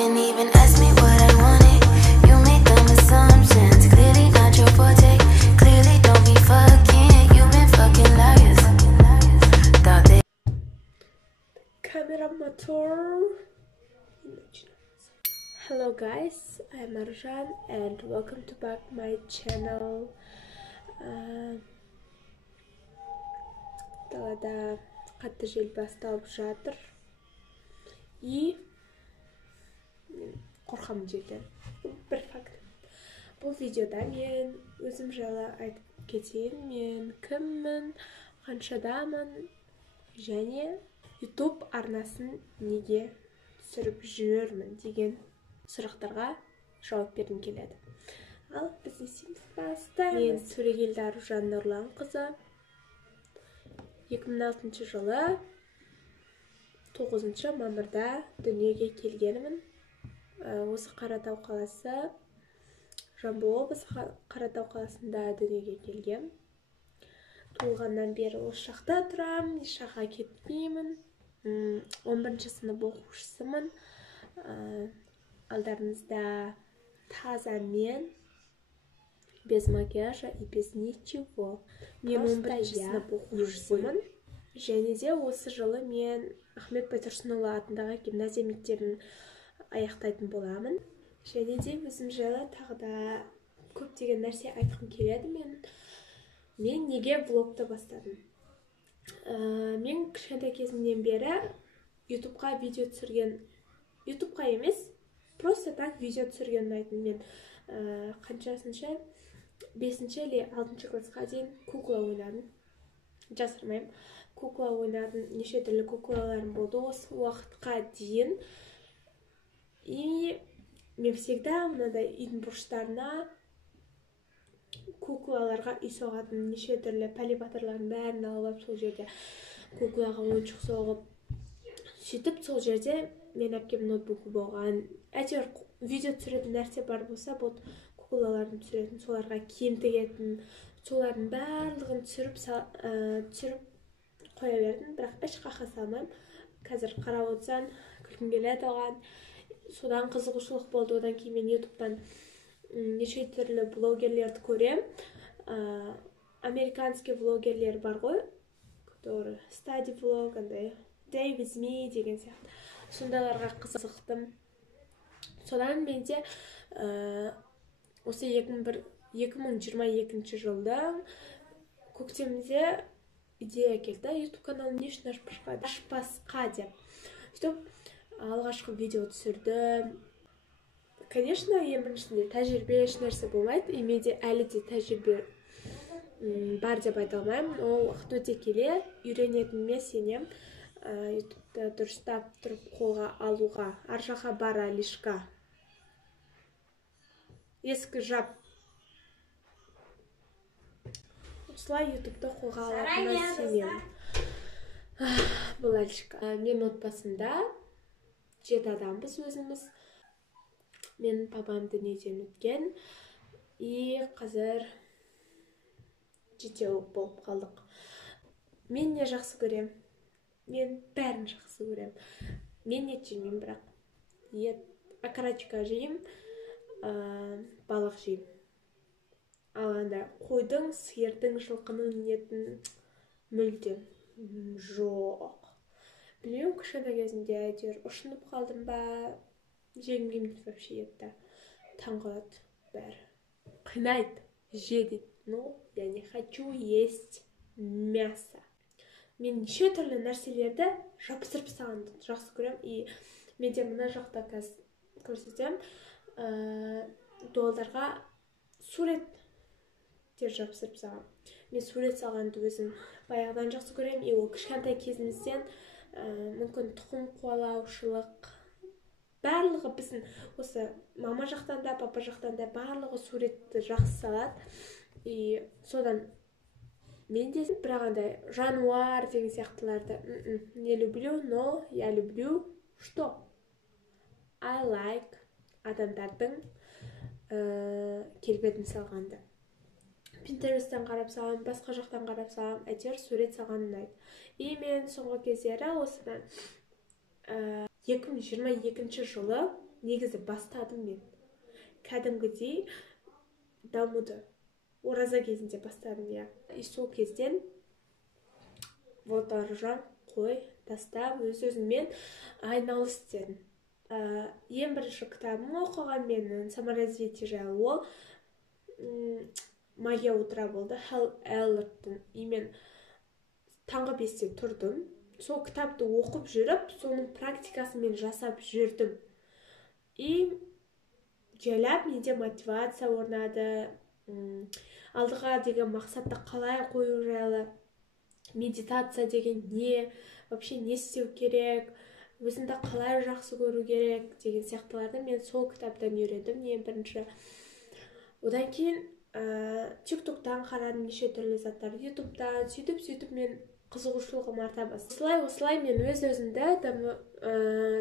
Didn't even ask me what I wanted. You make dumb assumptions. Clearly not your forte. Clearly don't be fucking. You've been fucking liars. Thought they Camera motor. Hello guys, I'm Arjan and welcome to back my channel. Далада қатты жел басталып жатыр. И қорқамын желден. Бір факт. Бұл видеода мен өзім жайлы айтып кетейін. Мен кіммін, қаншадамын және YouTube арнасын неге түсіріп жүрмін деген сұрақтарға жауап бергім келеді. Ал біз не істейміз? Бастаймыз. Мен Төрегелді Аружан Нұрланқызы. 2006 жылы 9 мамырда дүниеге келгенмін. Осы Қаратау қаласы, Жамбыл облысы Қаратау қаласында дүниеге келгем. Туылғаннан бері осы жақта тұрамын, ешқайда кетпеймін. 11 сынып оқушысымын. Алдарыңызда таза мен, без макияжа и без ничего. Мен 11 сынып оқушысымын. Және де осы жылы мен Ахмет Байтұрсынұлы атындағы гимназия мектебін аяқтайтын боламын. Және де өзім жайлы тағы да көптеген нәрсе айтқым келеді. Мен неге влогты бастадым? Мен кішкентай кезімнен бері YouTube'қа видео түсірген, YouTube'қа емес, просто так видео түсірген ұнайтын. Мен қаншасыншы 5-ші или 6-ші классқа дейін кукла ойнадым. Жасырмаймын. Кукла ойнадым, неше түрлі куклаларым болды осы уақытқа дейін. И мен всегда мынадай үйдің бұрыштарына куклаларға үй соғатын, неше түрлі пәле-батырлардың бәрін алып, сол жерде куклаға ойыншық соғып, сөйтіп сол жерде мен әпкем ноутбукі болған. Әйтеуір видео түсіретін нәрсе бар болса, бұл куклаларын түсіретін, соларға киім тігетін, солардың барлығын түсіріп қоя бердім, бірақ ешқаққа салмаймын. Қазір қарап отырсам, күлкім келеді оған. Содан қызығушылық болды. Одан кейін мен YouTube'дан неше түрлі блогерлерді көрем. Американский блогерлер бар ғой, который study vlog, day with me деген сияқты. Сондайларға қызықтым. Содан менде осы 2022 жылда көктемде идея келді. YouTube каналын не үшін ашпасқа деп. Сөйтіп алғашқы видео түсірдім. Конечно, ең біріншісінде тәжірибе еш нәрсе болмайды. И менде әлі де тәжірибе бар деп айта алмаймын. Ол уақыт өте келе үйренетініме сенем. YouTube'да дұрыстап тұрып қолға алуға. Ар жаққа бара лишка. Ескі жап. Осылай YouTube'да қолға алатынына сенем. Бұл әлішка. Мен отбасында 7 адамбыз өзіміз. Мен папам дүниеден өткен. И қазір 7 болып қалдық. Мен не жақсы көрем? Мен бәрін жақсы көрем. Мен ет жеймін, бірақ ет окорочка жейм, балық жейм. Ал қойдың, сиырдың, жылқының етін мүлдем жоқ. Білмеймін, кішкентай кезімде әйтеуір ұшынып қалдым ба, жегім келмейді вообще етті. Таңғалады бәрі. Қинайды, же дейді. Но я не хочу есть мясо. Мен неше түрлі нәрселерді жапсырып салғанды жақсы көрем. И менде мына жақта қазір көрсетем, дуалдарға суреттер жапсырып салғам. Мен сурет салғанды өзім баяғыдан жақсы көрем. И ол кішкентай кезімізден мүмкін тұқым қуалаушылық барлығы біздің осы мама жақтан да, папа жақтан да барлығы суретті жақсы салады. И содан мен де бірағандай жануар деген сияқтыларды не люблю, но я люблю что? I like адамдардың келбетін салғанды. Pinterest'тен қарап салам, басқа жақтан қарап салам, әйтеуір сурет салған ұнайды. И мен соңғы кездері осыдан 2022 жылы негізі бастадым мен. Кәдімгідей дамуды ораза кезінде бастадым, иә. И сол кезден вот Аружан қой, тастап, өз-өзіммен айналыс дедім. Ең бірінші кітабым оқыған менің саморазвитие жайлы, ол магия утра болды, Хэл Эллерттің. И мен таңғы 5-те тұрдым. Сол кітапты оқып жүріп, соның практикасын мен жасап жүрдім. И жайлап менде мотивация орнады. Алдыға деген мақсатты қалай қою жайлы, медитация деген не, вообще не істеу керек, өзімді қалай жақсы көру керек деген сияқтыларды мен сол кітаптан үйрендім, ең бірінші. Одан кейін TikTok-тан қарадым неше түрлі заттар, YouTube-тан, сөйтіп мен қызығушылығым арта бастады. Осылай мен өз-өзімді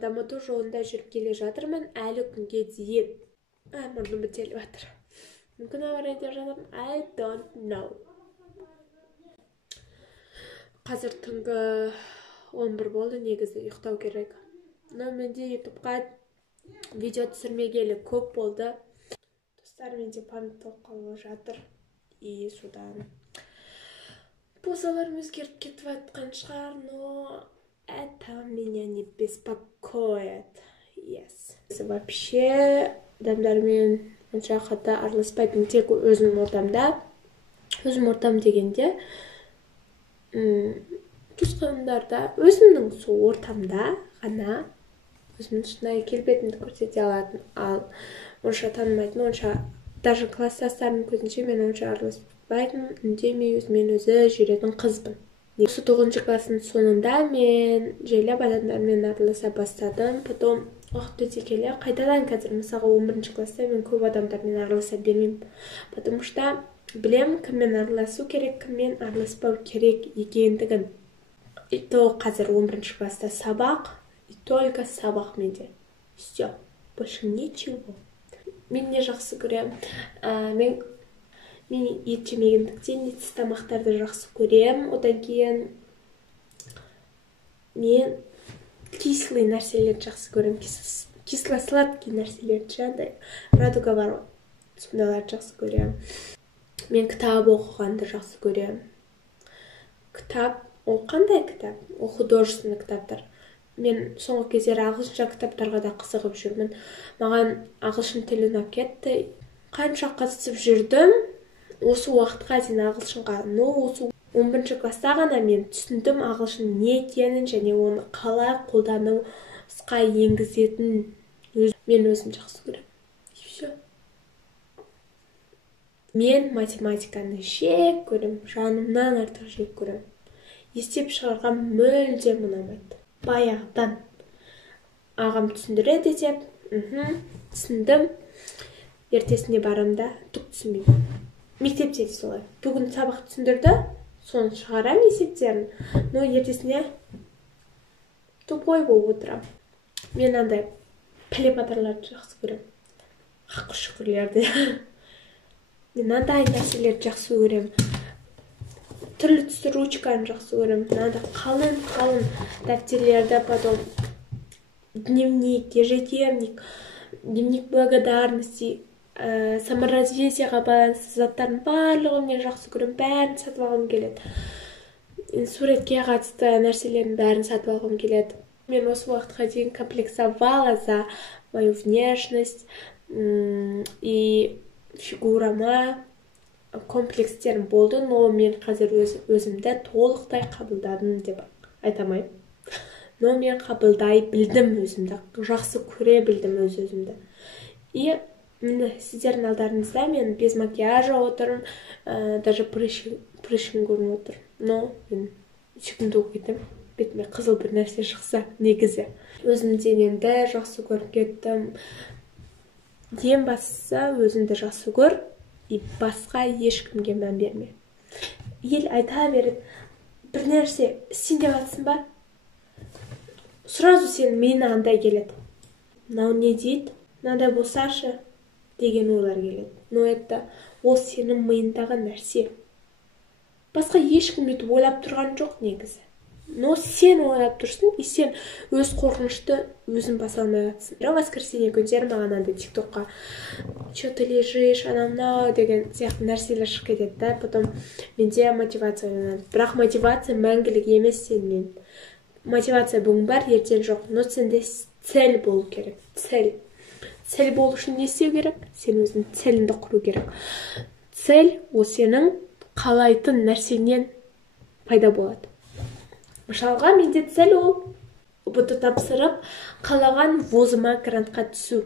дамыту жолында жүріп келе жатырмын әлі күнге дейін. Мұрным бітеліп жатыр. Мүмкін ауырайын деп жатырмын, I don't know. Қазір түнгі 11 болды, негізі ұйықтау керек. Но менде YouTube-ға видео түсірмегелі көп болды. Достар менде память қалып жатыр. И содан позаларым өзгеріп кетіп жатқан шығар, но это меня не беспокоит. Yes. Вообще адамдармен онша қатты араласпайтын, тек өзім ортамда. Өзім ортам дегенде туысқандарда, өзімнің сол ортамда ғана өзімнің шынайы келбетімді көрсете алатын. Ал онша танымайтын, онша даже класстастарымның көзінше мен онша араласпайтын, үндемей өзімен өзі жүретін қызбын. Осы 9-шы класстың сонында мен жайлап адамдармен араласа бастадым. Потом уақыт өте келе қайтадан қазір мысалға 11-ші класста мен көп адамдармен араласа бермеймін. Потому что білем кіммен араласу керек, кіммен араласпау керек екендігін. И то қазір 11-ші класста сабақ, и только сабақ менде. Все, больше ничего. Мен не жақсы көрем? Мен ет жемегендіктен етсіз тамақтарды жақсы көрем. Одан кейін мен кислый нәрселерді жақсы көрем. Кисло-сладкий нәрселерді, жаңағыдай радуга бар, сондайларды жақсы көрем. Мен кітап оқығанды жақсы көрем. Кітап, ол қандай кітап? Ол художественный кітаптар. Мен соңғы кездері ағылшынша кітаптарға да қызығып жүрмін. Маған ағылшын тілі ұнап кетті. Қанша қатысып жүрдім, осы уақытқа дейін ағылшынға. Но осы 11-ші класста ғана мен түсіндім ағылшын не екенін және оны қалай қолданысқа енгізетін. Мен өзім жақсы көрем. И все. Мен математиканы жек көрем, жанымнан артық жек көрем. Естеп шығарған мүлдем ұнамайды. Баяғыдан ағам түсіндіреді деп, түсіндім. Ертесіне барамда түк түсінбеймін. Мектепте де солай. Бүгін сабақ түсіндірді, соны шығарам есептерін. Но ертесіне тупой болып отырам. Мен андай пәле-батырларды жақсы көрем. Хақы-шүкірлерді. Мен андай нәрселерді жақсы көрем. Түрлі түсті ручканы жақсы көрем. Надо қалын дәптерлерді, потом дневник, ежедневник, дневник благодарности, саморазвитиеға байланысты заттардың барлығын мен жақсы көрем. Бәрін сатып алғым келеді. Суретке қатысты нәрселердің бәрін сатып алғым келеді. Мен осы уақытқа дейін комплексовала за мою внешность и фигурама. Комплекстерім болды, но мен қазір өзімді толықтай қабылдадым деп айтамайым. Но мен қабылдай білдім өзімді, жақсы көре білдім өзімді. И міне сіздердің алдарыңызда мен без макияжа отырмын, даже прыщing көрініп отыр. Но мен сүйкімді оқитым, бетіме қызыл бір нәрсе шықса негізі. Өзім денемді жақсы көріп кеттім. Ең бастысы өзімді жақсы көр. И басқа ешкімге мән берме. Ел айта береді, бір нәрсе сен деп жатсың ба? Сразу сен мені андай келеді. Мынау не дейді? Мынандай болсашы деген ойлар келеді. Но это ол сенің миындағы нәрсе. Басқа ешкім өйтіп ойлап тұрған жоқ негізі. но сен ойлап тұрсың, и сен өз қорқынышты өзің баса алмай жатсың. Воскресенье күндері маған андай тиктокқа че ты лежишь, анау деген сияқты нәрселер шығып кетеді да, потом менде мотивация оянады. Бірақ мотивация мәңгілік емес сенмен. Мотивация бүгін бар, ертең жоқ, но сенде цель болу керек. Цель болу үшін не істеу керек? Сен өзің целіңді құру керек. Цель ол сенің қалайтын нәрсеңнен пайда болады. Мысалға, менде цель ол ұбт тапсырып, қалаған вузыма грантқа түсу.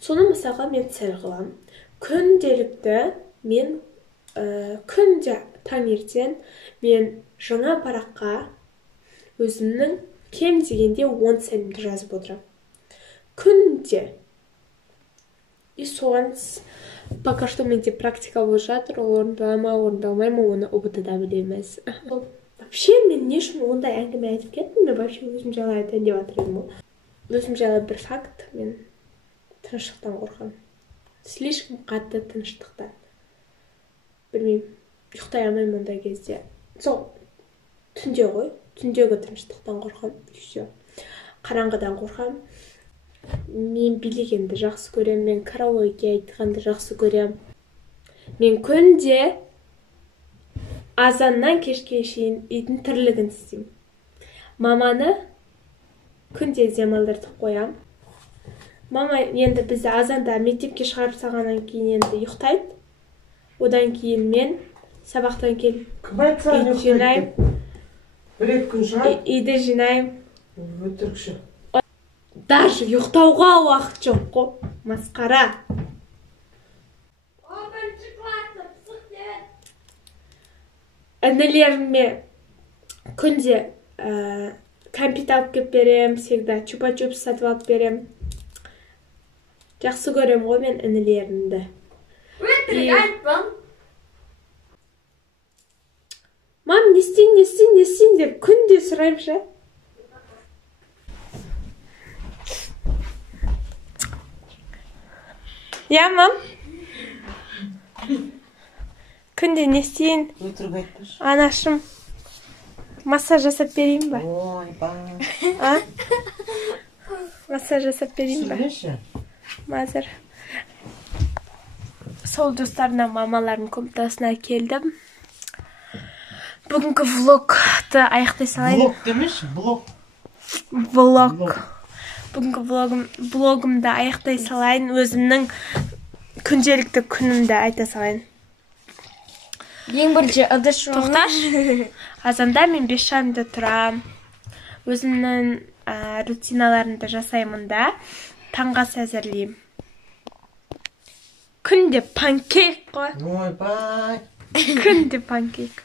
Соны мысалға мен цель қылам. Күнделікті мен күнде таңертең мен жаңа параққа өзімнің кем дегенде 10 целімді жазып отырам. Күнде. И соған пока что менде практика болып жатыр, ол орындалмай ма, оны ұбт-да білеміз. Вообще, мен не үшін ондай әңгіме айтып кеттім, мен вообще өзім жайлы айтайын деп жатыр едім. Өзім жайлы бір факт, мен тыныштықтан қорқамын. Слишком қатты тыныштықтан. Білмеймін, ұйықтай алмаймын ондай кезде. Сол түнде ғой, түндегі тыныштықтан қорқамын. Все. Қараңғыдан қорқамын. Мен билегенді жақсы көрем, мен караоке айтқанды жақсы көрем. Мен күнде азаннан кешке шейін үйдің тірлігін істеймін. Маманы күнде демалдыртып қоям. Мама енді бізді азанда мектепке шығарып салғаннан кейін енді ұйықтайды. Одан кейін мен сабақтан келіп үйді жинаймын. Бір-екі күн шығар? Үйді жинаймын. Өтірікші. Даже ұйықтауға уақыт жоқ қой. Масқара. Інілеріме күнде кәмпит алып кеп берем, всегда чупа-чупс сатып алып берем. Жақсы көрем ғой мен інілерімді. Өтірік айтпам. Мам, не істейін деп күнде сұраймын ше. Я, мам? Күнде не істейін? Өтірік айтпашы. Анашым, массаж жасап берейін ба? Ой, ба. А? Массаж жасап берейін ба? Сөйлеші. Мазыр. Сол достарына мамалардың комнатасына келдім. Бүгінгі влогты аяқтай салайын. Влог демеші, блог. Влог. Бүгінгі блогымды аяқтай салайын. Өзімнің күнделікті күнімді айта салайын. Ең бірінші ыдыс жуамын. Тоқташ. Азанда мен 5:30-да тұрам. Өзімнің рутиналарымды жасаймын да. Таңғы ас әзірлеймін. Күнде панкейк қой. Ой, бай. Күнде панкейк.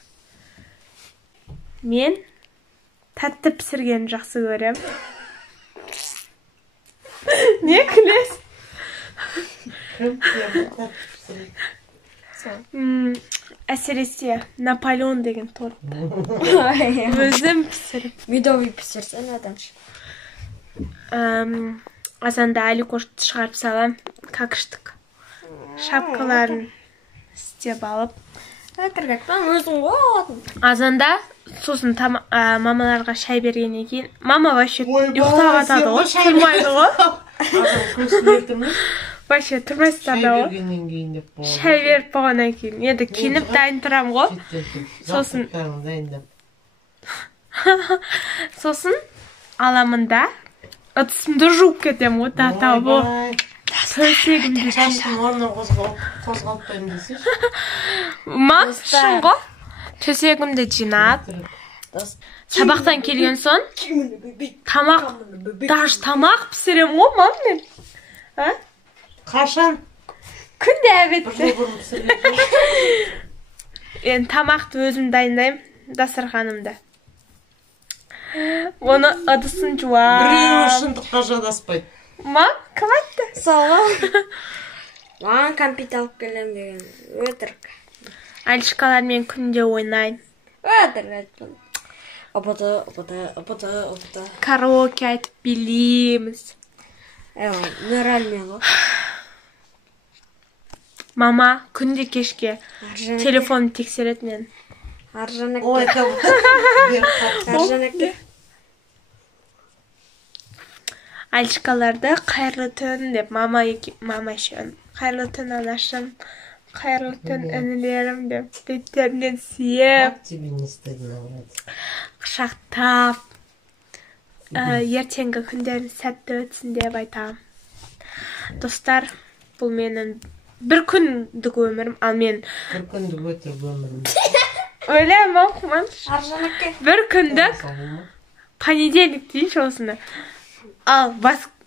Мен тәтті пісіргенді жақсы көрем. Не күлесің? Әсіресе Наполеон деген торт. Өзім пісіріп. Медовый пісірсен адамшы. Азанда аликошты шығарып салам. Какыштық. Шапкаларын істеп алып. Өтірік айтпам, өзің ғой. Азанда сосын мамаларға шай бергеннен кейін. Мама вообще ұйықтап атады ғой, тұрмайды ғой. Көзін ертіміз. Вообще тұрмайсыздар да Шай ғой. бергеннен кейін деп болды. Шай беріп болғаннан кейін. Енді киініп дайын тұрам ғой. Сосын Сосын аламында ыдысымды жуып кетем ғой, тата болып. Төсегімді Шашын орнына қозғалтпаймын десеші. Ма, шын ғой. Төсегімді жинап, сабақтан келген соң даже тамақ пісірем ғой, мам мен. Қашан? Күнде әбетті. Бір жыл пісірген. Енді тамақты өзім дайындаймын, дастарханымда. Оны ыдысын жуам. Біреуі шындыққа жадаспайды. Мам, кім айтты? Салға. Маған кәмпит алып келем деген. Өтірік. Альшкалармен күнде ойнайын. Өтірік айтпам. Опыта. Караоке айтып билейміз. Нормально ғой. Мама күнде кешке телефонын тексереді мен. Аржан Ой, әке. Аржан әке. Альчикаларды қайырлы түн деп мама үшін. Қайырлы түн анашым. Қайырлы түн інілерім деп. Беттерінен сүйеп. Как тебе не стыдно, брат? Құшақтап. Ертеңгі күндерін сәтті өтсін деп айтам. Достар, бұл менің бір күндік өмірім, ал мен Bir күндік өтірік өмірім. ойлаймын оқыманшы. Аржан әке. Бір күндік понедельник дейінші осыны. Ал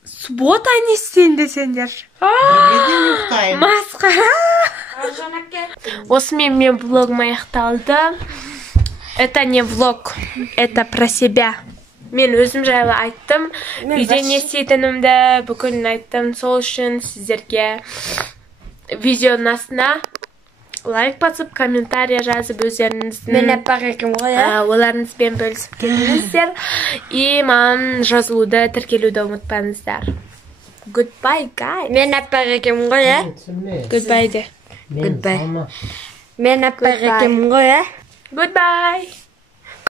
суббота не істейін десеңдер. Біргеден ұйықтаймын. Масқара. Аржан әке. Осымен мен влогым аяқталды. Это не влог, это про себя. Мен өзім жайлы айттым. Үйде не істейтінімді бүгін айттым. Сол үшін сіздерге видеоның астына лайк басып, комментария жазып өздеріңіздің Мен аппақ екем ғой, оларыңызбен бөлісіп кетіңіздер. И маған жазылуды, тіркелуді ұмытпаңыздар. Goodbye, guys. Мен аппақ екем ғой, Goodbye де. Goodbye. Мен аппақ екем ғой, Goodbye.